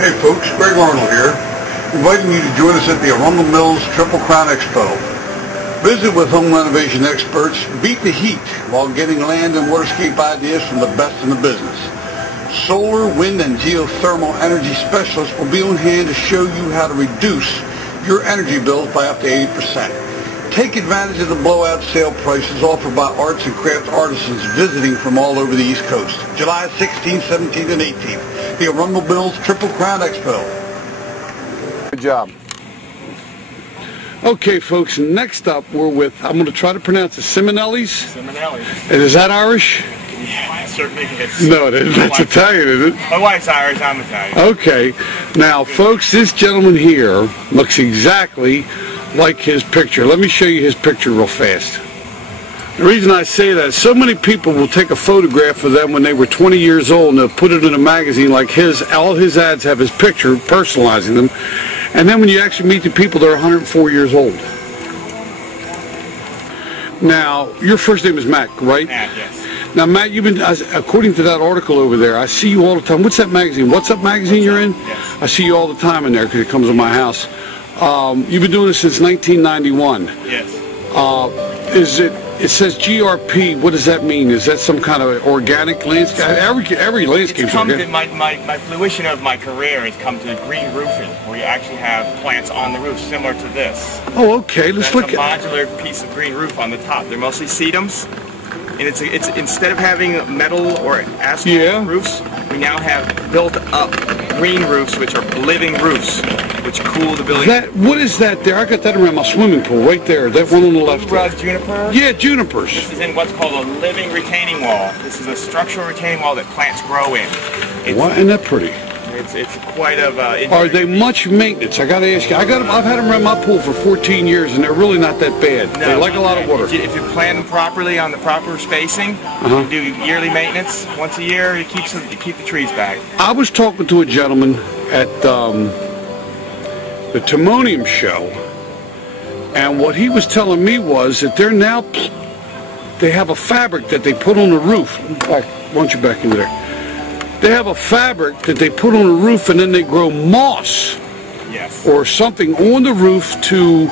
Hey folks, Greg Arnold here, inviting you to join us at the Arundel Mills Triple Crown Expo. Visit with home renovation experts, beat the heat while getting land and waterscape ideas from the best in the business. Solar, wind, and geothermal energy specialists will be on hand to show you how to reduce your energy bills by up to 80%. Take advantage of the blowout sale prices offered by arts and craft artisans visiting from all over the East Coast. July 16th, 17th, and 18th. The Arundel Mills Triple Crown Expo. Good job. Okay, folks, next up we're with, I'm going to try to pronounce it, ciminillis? Ciminillis. And is that Irish? Yeah, certainly is. No, it isn't. That's Italian, isn't it? My wife's Irish, I'm Italian. Okay. Now, folks, this gentleman here looks exactly like his picture. Let me show you his picture real fast. The reason I say that is so many people will take a photograph of them when they were 20 years old and they'll put it in a magazine like his. All his ads have his picture, personalizing them. And then when you actually meet the people, they're 104 years old. Now, your first name is Matt, right? Matt, yes. Now, Matt, you've been, according to that article over there, I see you all the time. What's that magazine? What's Up magazine you're in? Yes. I see you all the time in there because it comes to my house. You've been doing this since 1991. Yes. It says GRP, what does that mean? Is that some kind of organic landscape? Every landscape is organic. My fruition of my career has come to green roofing, where you actually have plants on the roof similar to this. Oh, okay. Let's look at a modular piece of green roof on the top. They're mostly sedums. And it's instead of having metal or asphalt roofs, we now have built up green roofs, which are living roofs, which cool the building. What is that there? I got that around my swimming pool right there. That one on the left. Juniper? Yeah, junipers. This is in what's called a living retaining wall. This is a structural retaining wall that plants grow in. Isn't that pretty? It's quite of. Are they much maintenance? I got to ask you. I've had them around my pool for 14 years, and they're really not that bad. No, they like a lot of water. If you plant them properly on the proper spacing, you do yearly maintenance once a year. You keep the trees back. I was talking to a gentleman at the Timonium show, and what he was telling me was that they have a fabric that they put on the roof. Why don't you back into there? They have a fabric that they put on the roof, and then they grow moss or something on the roof to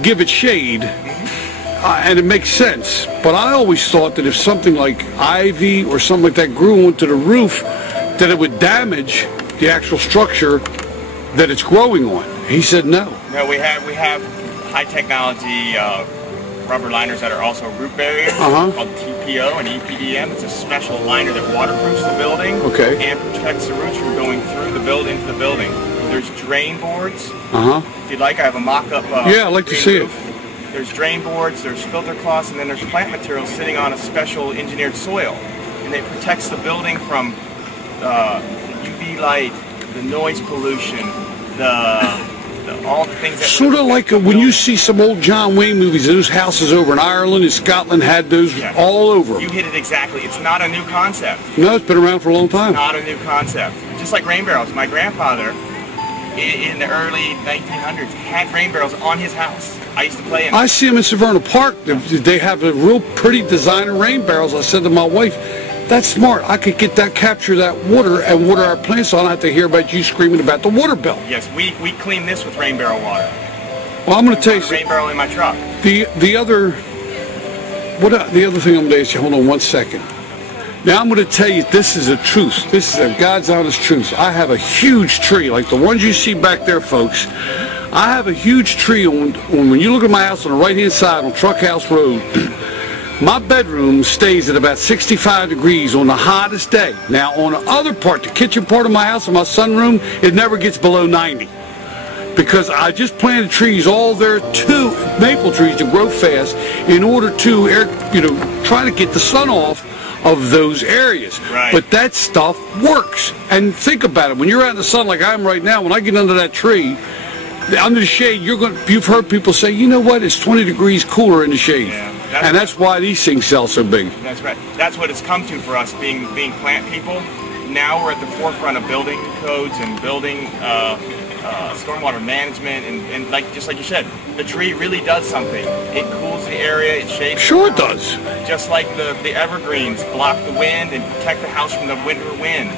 give it shade, and it makes sense. But I always thought that if something like ivy or something like that grew onto the roof, that it would damage the actual structure that it's growing on. He said no. No, we have high technology rubber liners that are also root barriers called TPO and EPDM. It's a special liner that waterproofs the building and protects the roots from going through the building into the building. There's drain boards. If you'd like, I have a mock-up. Yeah, I'd like to see it. There's drain boards, there's filter cloths, and then there's plant material sitting on a special engineered soil. And it protects the building from the UV light, the noise pollution, all the things that sort of like when you see some old John Wayne movies, those houses over in Ireland and Scotland had those all over. You hit it exactly. It's not a new concept. No, it's been around for a long time. It's not a new concept. Just like rain barrels. My grandfather, in the early 1900s, had rain barrels on his house. I used to play in them. I see them in Severna Park. They have a real pretty designer rain barrels. I said to my wife, that's smart. I could capture that water and water our plants on. I have to hear about you screaming about the water bill. Yes, we clean this with rain barrel water. Well, I'm going to tell you rain barrel in my truck. The other thing I'm going to ask you. Hold on 1 second. Now I'm going to tell you this is a truth. This is a God's honest truth. I have a huge tree like the ones you see back there, folks. I have a huge tree on when you look at my house on the right-hand side on Truck House Road. My bedroom stays at about 65 degrees on the hottest day. Now, on the other part, the kitchen part of my house, in my sunroom, it never gets below 90. Because I just planted trees all there, 2 maple trees to grow fast in order to, try to get the sun off of those areas. Right. But that stuff works. And think about it. When you're out in the sun like I am right now, when I get under that tree, under the shade, you've heard people say, you know what, it's 20 degrees cooler in the shade. Yeah. That's why these things sell so big. That's right. That's what it's come to for us, being plant people. Now we're at the forefront of building codes and building stormwater management, and just like you said, the tree really does something. It cools the area, it shades. Sure it does. Just like the evergreens block the wind and protect the house from the winter wind.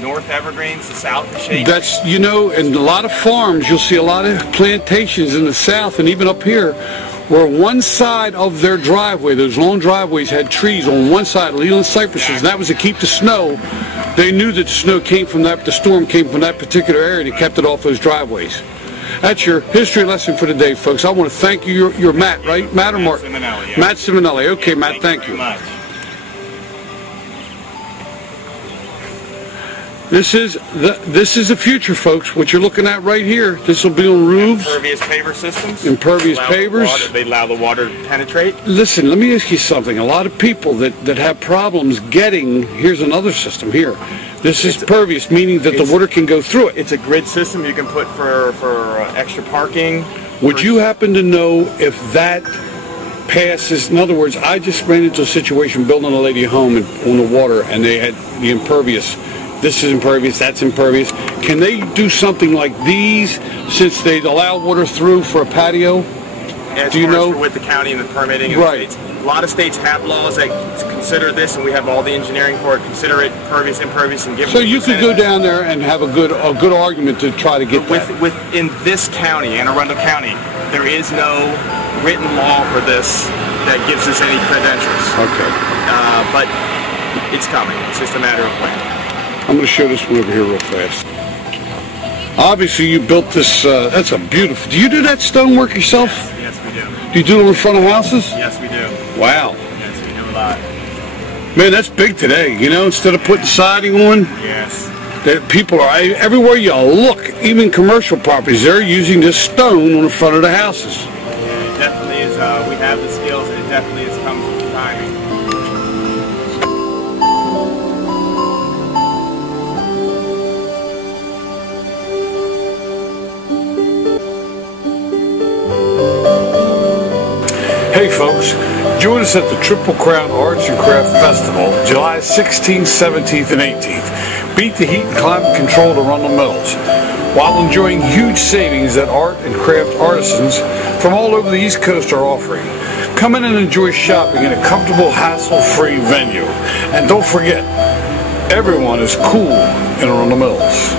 North evergreens, the south is shade. That's, you know, in a lot of farms, you'll see a lot of plantations in the south and even up here where one side of their driveway, those long driveways, had trees on one side, Leland cypresses, and that was to keep the snow. They knew that the snow came from that, the storm came from that particular area, and they kept it off those driveways. That's your history lesson for today, folks. I want to thank you. You're Matt, right? Matt or Mark? Ciminelli, yeah. Matt Ciminelli. Okay, Matt, thank you. Very much. This is the future, folks. What you're looking at right here. This will be on roofs. Impervious paver systems. Impervious pavers. They allow the water to penetrate. Listen, let me ask you something. A lot of people that have problems getting, here's another system here. This is pervious, meaning that the water can go through it. It's a grid system you can put for extra parking. Would you happen to know if that passes? In other words, I just ran into a situation building a lady a home on the water, and they had the impervious. This is impervious, that's impervious. Can they do something like these since they allow water through for a patio? As do you know? With the county and the permitting. Right. A lot of states have laws that consider this, and we have all the engineering for it. Consider it pervious, impervious, and give. So you could go down there and have a good argument to try to get that. In this county, Anne Arundel County, there is no written law for this that gives us any credentials. Okay. But it's coming. It's just a matter of when. I'm going to show this one over here real fast. Obviously, you built this. That's a beautiful. Do you do that stonework yourself? Yes, we do. Do you do it in front of houses? Yes, we do. Wow. Yes, we do a lot. Man, that's big today. You know, instead of putting siding on. Yes. That people are everywhere you look, even commercial properties, they're using this stone on the front of the houses. It definitely is. We have the skills, and it definitely has come from timing. Hey folks, join us at the Triple Crown Arts and Craft Festival, July 16th, 17th, and 18th. Beat the heat and climate control to Arundel Mills, while enjoying huge savings that art and craft artisans from all over the East Coast are offering. Come in and enjoy shopping in a comfortable, hassle-free venue. And don't forget, everyone is cool in Arundel Mills.